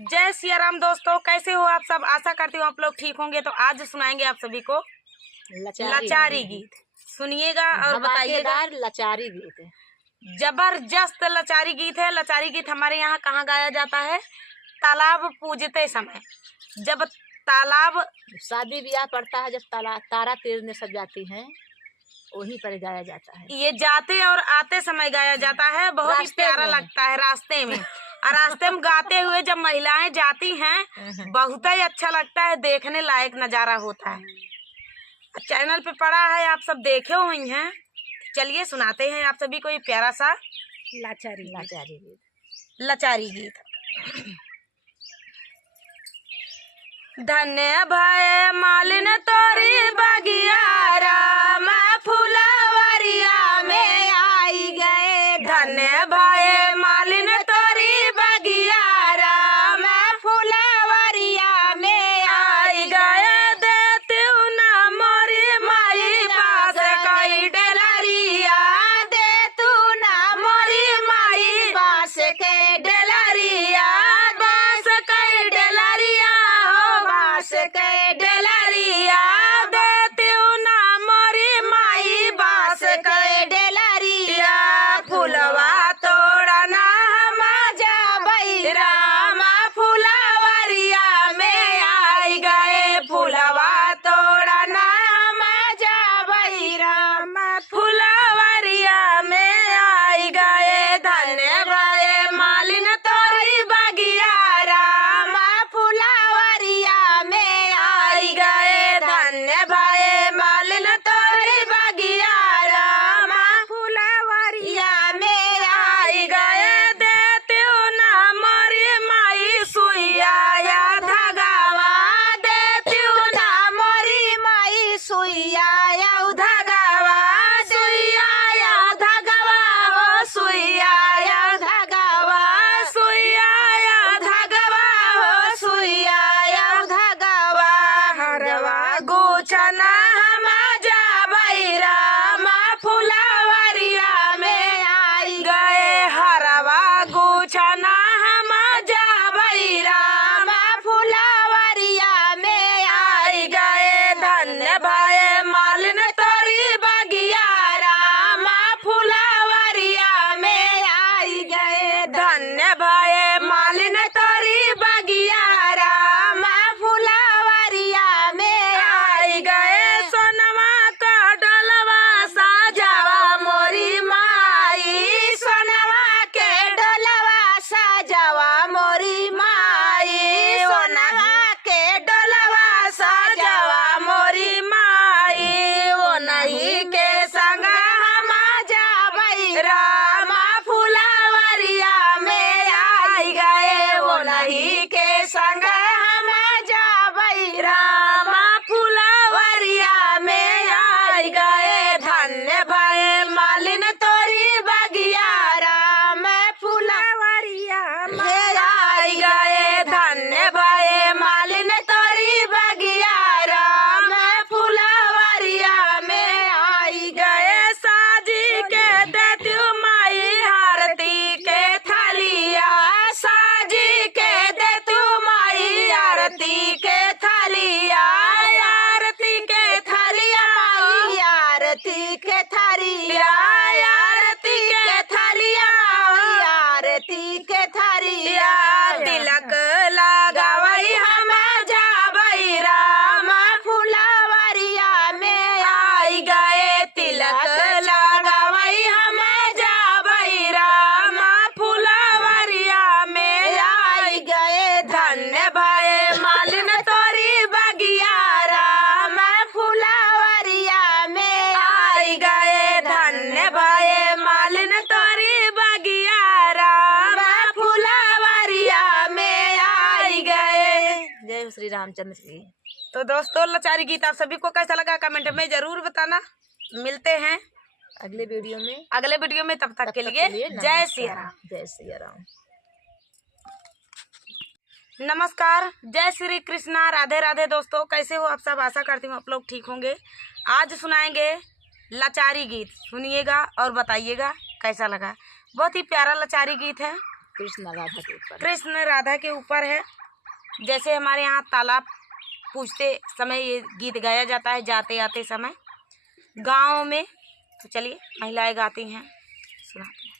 जय सिया राम दोस्तों, कैसे हो आप सब। आशा करती हूँ आप लोग ठीक होंगे। तो आज सुनाएंगे आप सभी को लाचारी गीत। सुनिएगा और बताइएगा। लाचारी गीत है, जबरदस्त लाचारी गीत है। लाचारी गीत हमारे यहाँ कहाँ गाया जाता है? तालाब पूजते समय। जब तालाब शादी ब्याह पड़ता है, जब तारा तीरने सब जाती हैं, वहीं पर गाया जाता है। ये जाते और आते समय गाया जाता है। बहुत ही प्यारा लगता है रास्ते में। और रास्ते में गाते हुए जब महिलाएं जाती हैं, बहुत ही अच्छा लगता है। देखने लायक नजारा होता है। चैनल पे पड़ा है, आप सब देखे हुए हैं। चलिए सुनाते हैं आप सभी को ये प्यारा सा लाचारी गीत। धन्य भय मालिन तोरी बगिया, राम फुलवरिया में आई गए। धन्य भय मालिन तोरी बगिया, राम फुलवरिया में आई गए। देती ना मोरी माई बास कई डलरिया, देतू ना मोरी माई बास के डलरिया, बास कई डलरिया, बास के डलरिया, देती ना मोरी माई बास के डलरिया। फुलवा तोड़ा ना हम जाबई, राम फुलवरिया में आई गए। फुलवा तोड़ा ना हम जाबई, राम फुलवरिया में आई गए। धन्य भय मालिन तोरी बगिया, राम फुलवरिया में आई गए। धन्य भय मालिन तोरी बगिया, राम फुलवरिया में आई गए। देते ना मोरी माई सुइया या धगावा, देते ना मोरी माई सुइया या धगावा, सुइया या धगावा हो, सुइया या धगावा, सुइया या धगावा हो, सुइया या धगावा। हरवा गुछना हम जाबई, राम फुलवरिया में आई गए। हरवा गुछना हम जाबई, राम फुलवरिया में आई गए। धन्य भय मालिन तोरी बगिया, राम फुलवरिया में आई गए। धन्य भय मालिन तोरी बगिया, राम फुलवरिया में आई गए। सोनवा का डलवा साजावा मोरी माई, सोनवा के डलवा साजावा मोरी माई, सोनवा के डलवा साजावा मोरी माई। वो नहीं के संग हम जाबई, राम फुलवरिया में आई गए। वो नहीं के संग हम जाबई, राम फुलवरिया में आई गए। धन्य भय मालिन तोरी बगिया, राम फुलवरिया में आई गए। धन्य भय मालिन तोरी बगिया, राम फुलवरिया में आई गए। साजी के देती माई आरती के थालिया, साजी के देती माई आरती के थालिया, आरती के थालिया माई, आरती के थालिया, आरती के थालिया माई, आरती के थालिया। तिलक लगावई हम जाबई, राम फुलवरिया में आई गए। तिलक लगावई हम जाबई, राम फुलवरिया में आई गए। धन्य भय मालिन तोरी बगिया, राम फुलवरिया में आई गए। धन्य भय मालिन तोरी बगिया, राम फुलवरिया में आई गए। जय श्री रामचंद्र जी। तो दोस्तों, लाचारी गीत आप सभी को कैसा लगा कमेंट में जरूर बताना। मिलते हैं अगले वीडियो में, तब तक के लिए जय सिया राम। जय सिया राम। नमस्कार, जय श्री कृष्णा, राधे राधे। दोस्तों, कैसे हो आप सब। आशा करती हूँ आप लोग ठीक होंगे। आज सुनाएंगे लाचारी गीत। सुनिएगा और बताइएगा कैसा लगा। बहुत ही प्यारा लाचारी गीत है। कृष्ण राधा के ऊपर। कृष्ण राधा के ऊपर है। जैसे हमारे यहाँ तालाब पूछते समय ये गीत गाया जाता है, जाते आते समय गाँव में। तो चलिए महिलाएं गाती हैं, सुनाते हैं।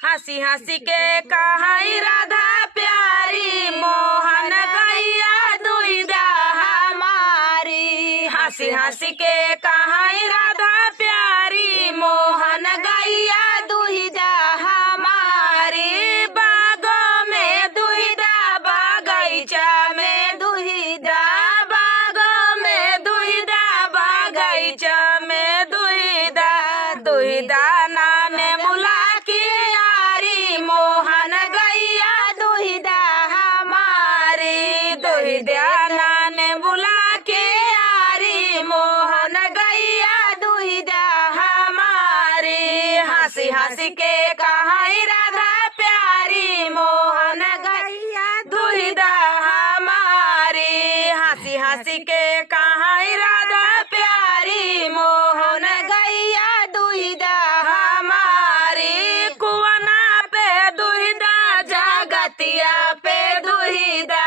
हंसी हंसी के कहाई राधा प्यारी, मोहन गैया दुहिदा हमारी। हंसी हंसी के कहाई राधा प्यारी, मोहन गैया दुहिदा हमारी। बागों में दुहिदा, बगीचा में दुहिदा, बागों में दुहिदा, बगीचा में दुहिदा। दुहिदा नाने मुला की यारी, मोहन गैया दुहिदा हमारी। दुहिदा नाने बुला के यारी, मोहन गैया दुहिदा हमारी। हंसी हंसी के कहाई राधा प्यारी, मोहन गैया दुहिदा हमारी। हंसी हंसी के कहाई राधा प्यारी, मोहन गैया दुहिदा हमारी। कुआना पे दुहिदा, जगतिया पे दुहिदा,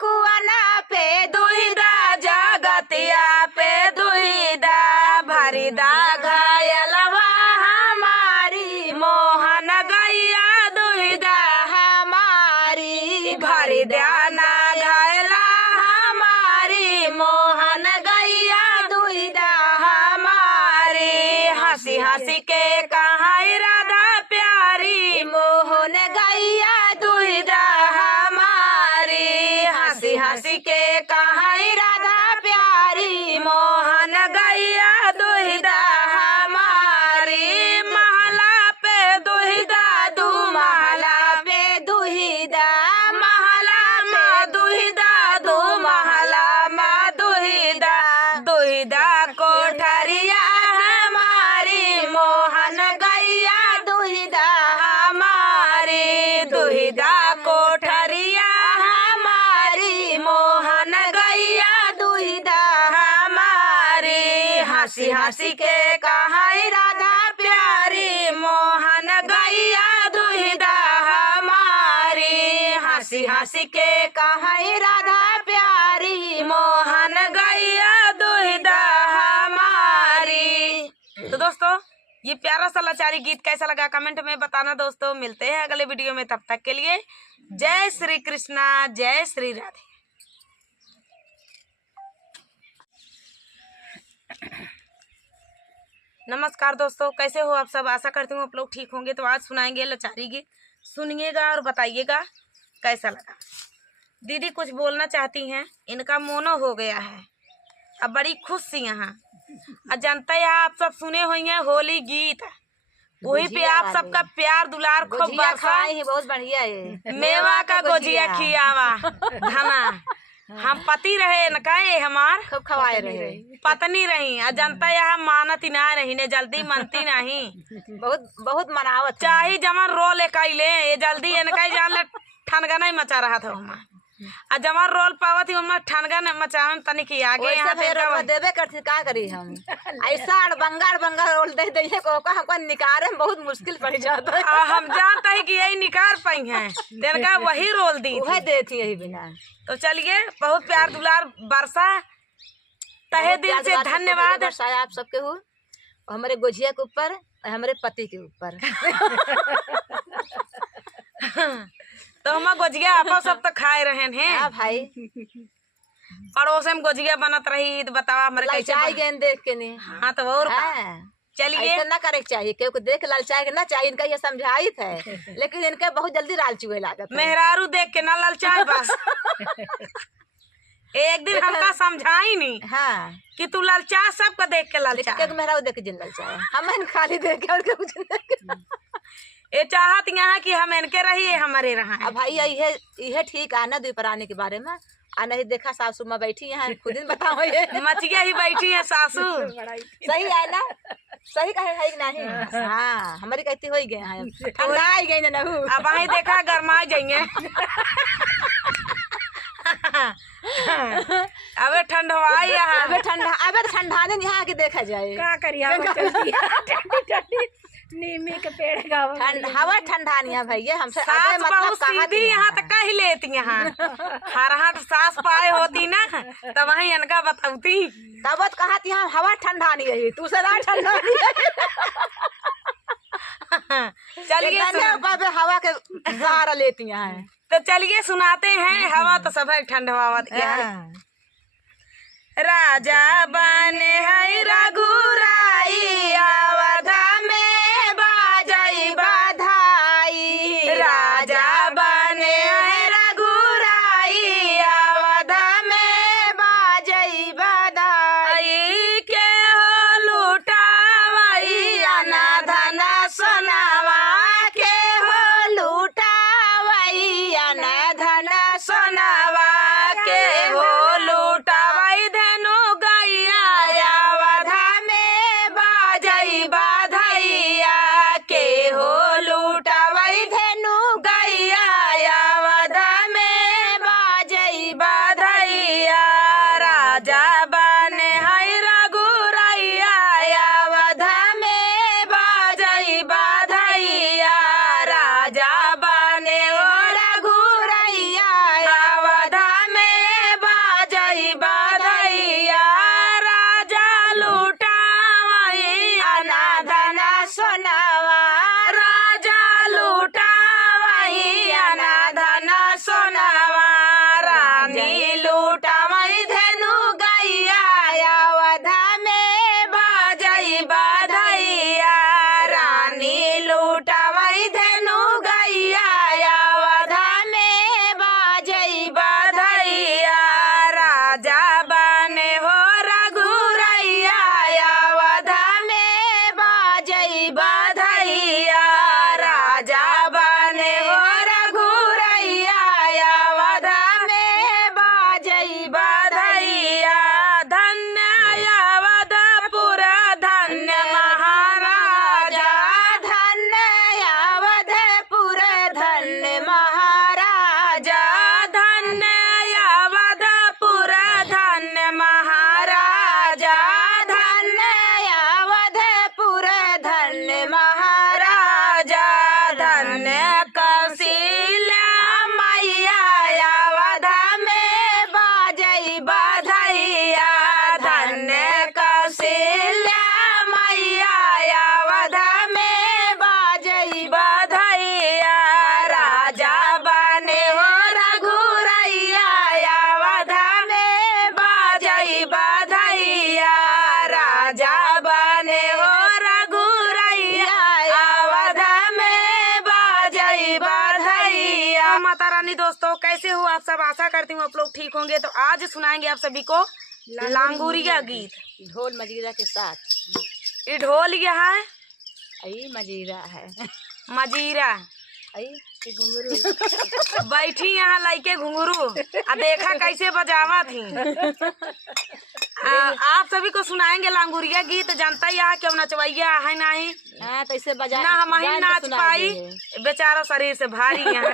कुआना पे दुहिदा, जगतिया पे दुहिदा। भरिदा घायलवा हमारी, मोहन गैया दुहिदा हमारी। भरिदा ना घायला हमारी, मोहन गैया दुहिदा हमारी। हंसी हंसी के कहाई राधा प्यारी, मोहन गैया दुहिदा हमारी। हंसी हंसी के कहाई राधा प्यारी, मोहन गैया दुहिदा हमारी। महला पे दुहिदा, दू महला पे दुहिदा, महला में दुहिदा, दू महला में दुहिदा। दुहिदा कोठरिया हमारी, मोहन गैया दुहिदा हमारी। दुहिदा कोठरिया हमारी, मोहन गैया दुहिदा हमारी। हंसी हंसी के कहाई राधा प्यारी, मोहन गैया दुहिदा हमारी। हंसी हंसी के कहाई राधा प्यारी, मोहन गैया दुहिदा हमारी। तो दोस्तों ये प्यारा सा लाचारी गीत कैसा लगा कमेंट में बताना दोस्तों। मिलते हैं अगले वीडियो में, तब तक के लिए जय श्री कृष्णा, जय श्री राधे। नमस्कार दोस्तों, कैसे हो आप सब। आशा करती हूँ आप लोग ठीक होंगे। तो आज सुनाएंगे लाचारी गीत, सुनिएगा और बताइएगा कैसा लगा। दीदी कुछ बोलना चाहती हैं, इनका मोनो हो गया है, अब बड़ी खुश सी यहाँ। और जनता है आप सब सुने हुई हैं होली गीत, वही पे आप सबका प्यार दुलार खूब बरसा। बहुत बढ़िया है, मेवा का गोजिया खियावा धना। हम पति रहे न कहे हमार खूब खवाए रहे, पत्नी रही। और जनता यहाँ मानती ना रही ने, जल्दी मनती नहीं। बहुत बहुत मनावत चाहे जमन रोल इकाइले ये जल्दी इनका जान ले ठनगा नहीं मचा रहा था हमार। और जमन रोल पावत ही उनमें ठनगा नहीं मचावन तनिक ही आगे यहाँ पे देवे करती का करी हम। ऐसा बंगा रोल दे दे को हमको निकारे में बहुत मुश्किल पड़ जाता है। हम जानते हैं कि यही निकाल पाई हैं, इनका वही रोल दी वही देती यही बिना। तो चलिए बहुत प्यार दुलार बरसा, तहे दिल से धन्यवाद बरसाया आप सबके हो, हमारे गोजिया के ऊपर, हमारे पति के ऊपर। तो हम गोजिया आप सब तो खाए रहे हैं। हाँ भाई, पड़ोस में गोजिया बनत रही तो बतावा हमारे कैसे गेंद देख के नहीं। हाँ तो और चलिए ऐसा ना करे चाहिए, क्योंकि देख ललचाए ना चाहिए। इनका ये समझाइत है, लेकिन इनके बहुत जल्दी लाल चुहे लागत। मेहरारू देख के ना ललचाए बस। एक दिन हमका समझाई नहीं हाँ कि तू ललचा, सबको देख के ललचा। मेहरारू देख के जिन ललचाए, हम खाली देख के और कुछ नहीं। ये चाहत यहाँ कि हम इनके रहिए हमारे रहा। अब भाई ये ठीक है ना द्वीपरानी के बारे में। आ नहीं देखा सासू माँ बैठी यहाँ, खुद ही बताओ। ये मचिया ही बैठी है सासू। सही है ना, सही कहे है कि नहीं। हाँ हमारी कहती हो गए हैं, ठंडा आई गई ना। अब वही देखा गरमा जाइए। अबे ठंड हुआ यहाँ, अबे ठंडा दिन यहाँ के देखा जाए। क्या करिए नीमी के पेड़ का हवा ठंडा नहीं है भैया हमसे। सास बहुत सीधी यहाँ तक कह लेती यहाँ हरहट सास पाए होती ना तब वही इनका बताती तब कहा थी हम हवा ठंडा नहीं है तू सदा ठंडा नहीं चलिए हवा के सहारा लेती हैं। तो चलिए सुनाते हैं। हवा तो सब ठंडा राजा बने है रघुराई अवधा में बाजई बधाई। राजा बने है रघुराई अवधा में बाजई बधाई। के हो लुटावई अना धन सोनावा के हो लुटावई अना धन सोनावा के हो लुटावई धनु गैया अवधा में बाजई बधैया के हो लुटावई धनु गैया अवधा में बाजई बधैया। राजा बने है रघुरैया अवधा में बाजई बधैया। राजा बने हो रघुरैया अवधा में बाजई बधैया। राजा लुटावई अनाधन सोनावा राजा लुटावई अनाधन सोनावा। रानी लुटावई धनु गैया अवधा में बाजई बधैया। रानी लुटावई धनु गैया अवधा में बाजई बधैया। राजा बने हो रघुरैया अवधा में बाजई बधैया। राजा बने हो रघुरैया अवधा में बाजई बधैया। धन्य अवधपुर धन्य महाराजा धन्य अवधपुर धन्य महाराजा धन्य अवधपुर धन्य महाराजा धन्य अवधपुर धन्य महाराजा। धन्य कौशल्या मैया अवधा में बाजई बधैया। धन्य कौशल्या मैया अवधा में बाजई बधैया। राजा बने हो रघुरैया अवधा में बाजई बधैया। राजा बने हो रघुरैया अवधा में बाजई बधैया। माता रानी दोस्तों कैसे हो आप सब? आशा करती हूँ आप लोग ठीक होंगे। तो आज सुनाएंगे आप सभी को लांगुरिया गीत ढोल मजीरा के साथ। ये ढोल यहाँ है आई मजीरा है मजीरा आई घुंघरू बैठी यहाँ लाइके घुंघरू आ देखा कैसे बजावा थी। आप सभी को सुनाएंगे लांगुरिया गीत। जानता ही यहाँ क्यों नचवैया है नहीं तो इसे बजा ना हम ही नाच पाई बेचारा शरीर से भारी है।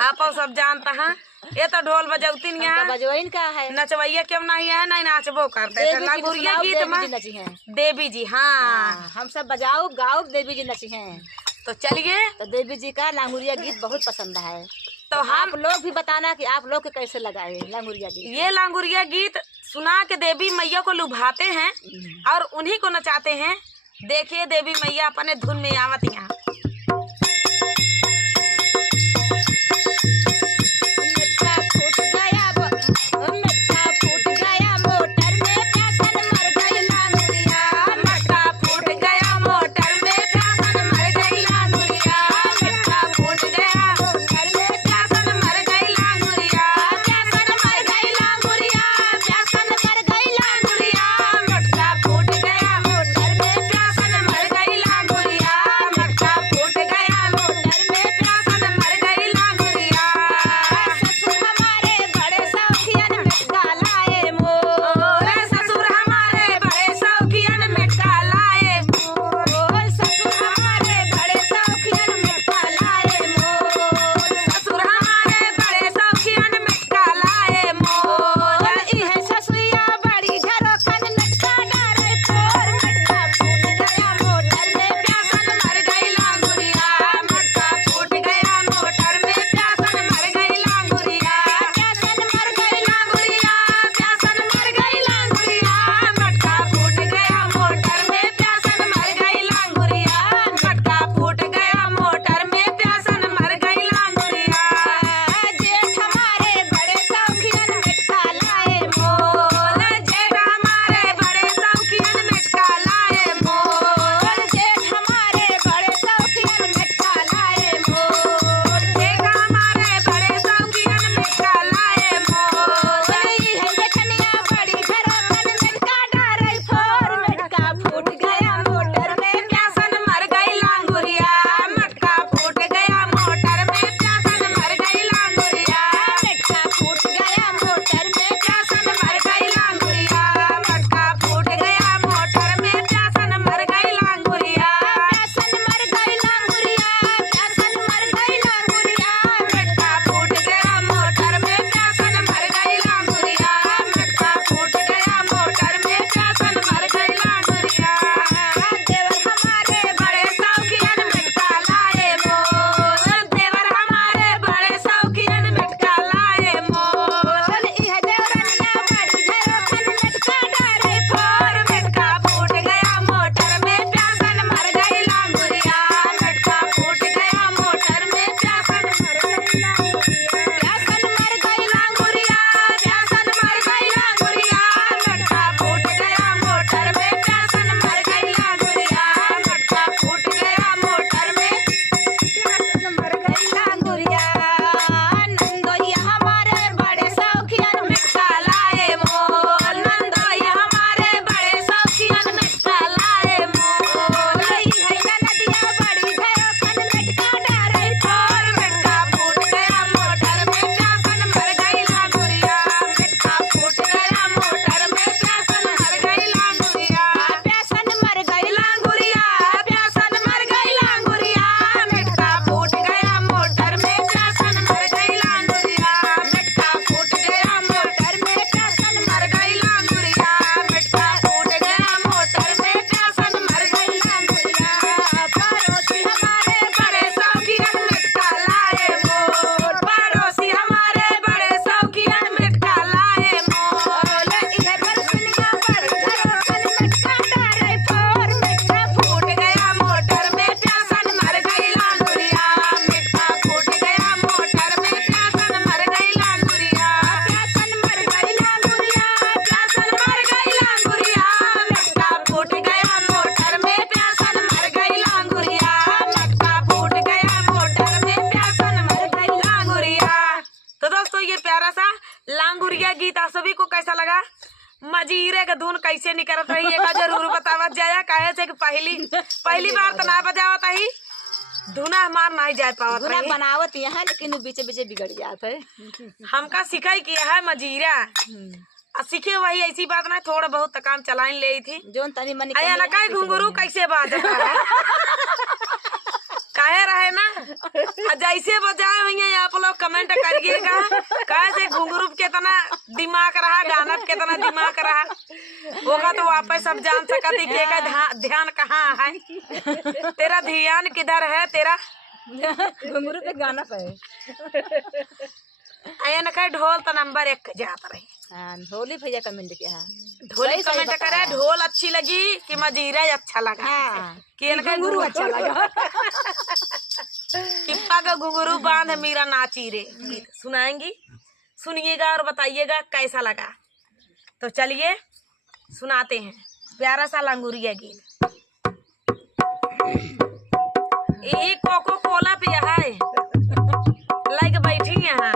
आप सब जानता है ये तो ढोल बजौती यहाँ बजवाइन का है नचवैया क्यों नहीं है नहीं नाचबो करते। लांगुरिया गीत में देवी जी हाँ हम सब बजाओ गाओ देवी जी नची हैं। तो चलिए तो देवी जी का लांगुरिया गीत बहुत पसंद है। तो आप लोग भी बताना कि आप लोग के कैसे लगा है लांगुरिया गीत। ये लांगुरिया गीत सुना के देवी मैया को लुभाते हैं और उन्हीं को नचाते हैं। देखिए देवी मैया अपने धुन में आवत यहाँ। मटका लांगुरिया गीत आप सभी को कैसा लगा? मजीरे का धुन कैसे निकलत रही है जरूर बतावत जाया। काहे से कि पहली बार तो ना बजावत ही, धुना हमार नहीं जा पावत धुना रही। बनावत यहाँ लेकिन बीचे बीचे बिगड़ जाता है। हमका सिखाई किया है मजीरा, सीखे वही ऐसी बात ना, थोड़ा बहुत काम चलाइन ले थी। जोन तनी मनी अया ना काहे घुंघरू कैसे बाजता है काहे रहे ना, जैसे बजाए हुई आप लोग कमेंट करिएगा काहे से घुंघरू कितना दिमाग रहा, गाना कितना दिमाग रहा होगा तो वापस सब जान सकती के का ध्यान कहाँ है, तेरा ध्यान किधर है तेरा। घुंघरू पे गाना पे अया ना कहे ढोल तो नंबर 1 जाता रही। ढोली भैया कमेंट किया है, ढोली कमेंट करे ढोल अच्छी लगी कि मजीरा अच्छा लगा, हाँ। कि घुंघरू अच्छा लगा किप्पा का घुंघरू बांध मीरा नाची रे गीत सुनाएंगी, सुनिएगा और बताइएगा कैसा लगा। तो चलिए सुनाते हैं प्यारा सा लांगुरिया गीत। यही कोको कोला पिया है लाइक बैठी यहाँ।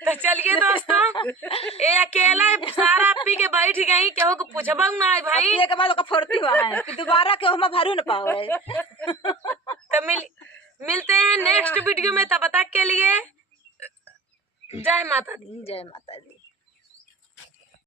तो चलिए दोस्तों, ये अकेला सारा पी के बैठ गई, केहू को पूछबा ना भाई। पिए के बाद ओका फुर्ती हुआ है कि दोबारा के हम भरू न पावे। तो मिलते हैं नेक्स्ट वीडियो में, तब तक के लिए जय माता दी। जय माता दी।